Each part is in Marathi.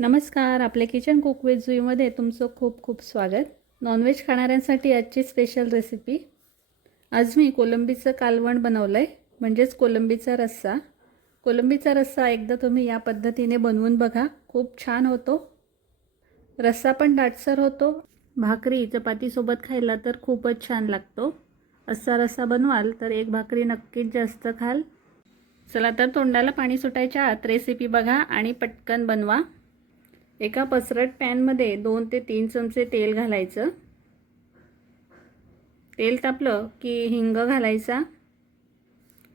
नमस्कार आपल्या किचन कुक विथ जुईमध्ये तुमचं खूप खूप स्वागत. नॉनव्हेज खाणाऱ्यांसाठी आजची स्पेशल रेसिपी आज मी कोलंबीचं कालवण बनवलं आहे म्हणजेच कोलंबीचा रस्सा. कोलंबीचा रस्सा एकदा तुम्ही या पद्धतीने बनवून बघा खूप छान होतो. रस्सा पण दाटसर होतो. भाकरी चपातीसोबत खायला तर खूपच छान लागतो. असा रस्सा बनवाल तर एक भाकरी नक्कीच जास्त खाल. चला तर तोंडाला पाणी सुटायच्या आत रेसिपी बघा आणि पटकन बनवा. एका पसरट पॅनमध्ये दोन ते तीन चमचे तेल घालायचं. तेल तापलं की हिंग घालायचा.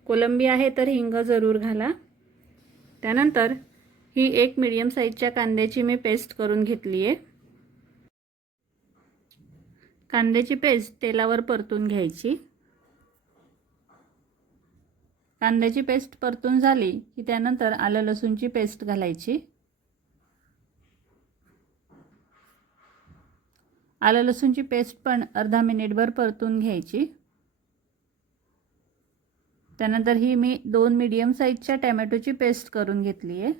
कोलंबी आहे तर हिंग जरूर घाला. त्यानंतर ही एक मीडियम साईजच्या कांद्याची मी पेस्ट करून घेतली आहे. कांद्याची पेस्ट तेलावर परतून घ्यायची. कांद्याची पेस्ट परतून झाली की त्यानंतर आलं लसूणची पेस्ट घालायची. आलं लसूणची पेस्ट पण अर्धा मिनिटभर परतून घ्यायची. त्यानंतर ही मी दोन मीडियम साईजच्या टॅमॅटोची पेस्ट करून घेतली आहे.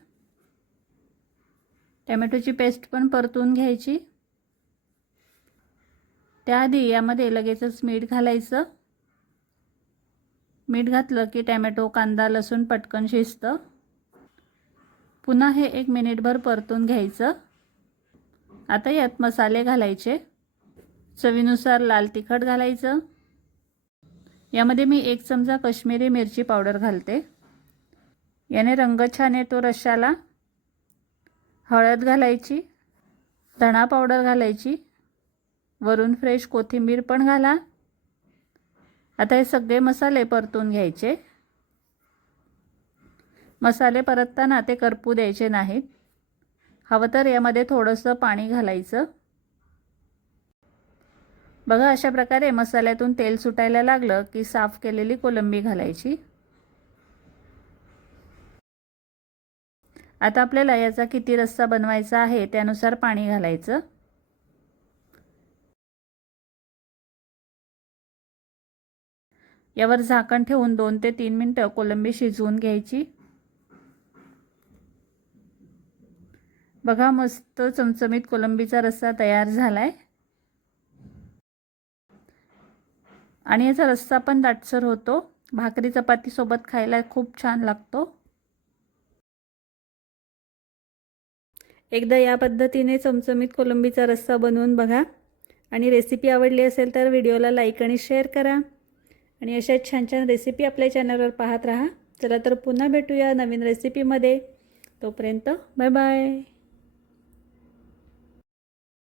टॅमॅटोची पेस्ट पण परतून घ्यायची. त्याआधी यामध्ये लगेचच मीठ घालायचं. मीठ घातलं की टॅमॅटो कांदा लसूण पटकन शिजतं. पुन्हा हे एक मिनिटभर परतून घ्यायचं. आता यात मसाले घालायचे. चवीनुसार लाल तिखट घालायचं. यामध्ये मी एक चमचा कश्मीरी मिरची पावडर घालते. याने रंग छान येतो रश्शाला हळद घालायची धणा पावडर घालायची वरून फ्रेश कोथिंबीर पण घाला. आता हे सगळे मसाले परतून घ्यायचे. मसाले परतताना ते करपू द्यायचे नाहीत. हवं तर यामध्ये थोडंसं पाणी घालायचं. बघा अशा प्रकारे मसाल्यातून तेल सुटायला लागलं की साफ केलेली कोलंबी घालायची. आता आपल्याला याचा किती रस्सा बनवायचा आहे त्यानुसार पाणी घालायचं. यावर झाकण ठेवून दोन ते तीन मिनटं कोलंबी शिजवून घ्यायची. बघा मस्त चमचमीत कोलंबीचा रस्सा तयार झालाय. आणि याचा रस्सा पण दाटसर होतो. भाकरी चपातीसोबत खायला खूप छान लागतो. एकदा या पद्धतीने चमचमीत कोलंबीचा रस्सा बनवून बघा. आणि रेसिपी आवडली असेल तर व्हिडिओला लाईक आणि शेअर करा. आणि अशा छान छान रेसिपी आपल्या चॅनलवर पाहत राहा. चला तर पुन्हा भेटूया नवीन रेसिपीमध्ये तोपर्यंत बाय बाय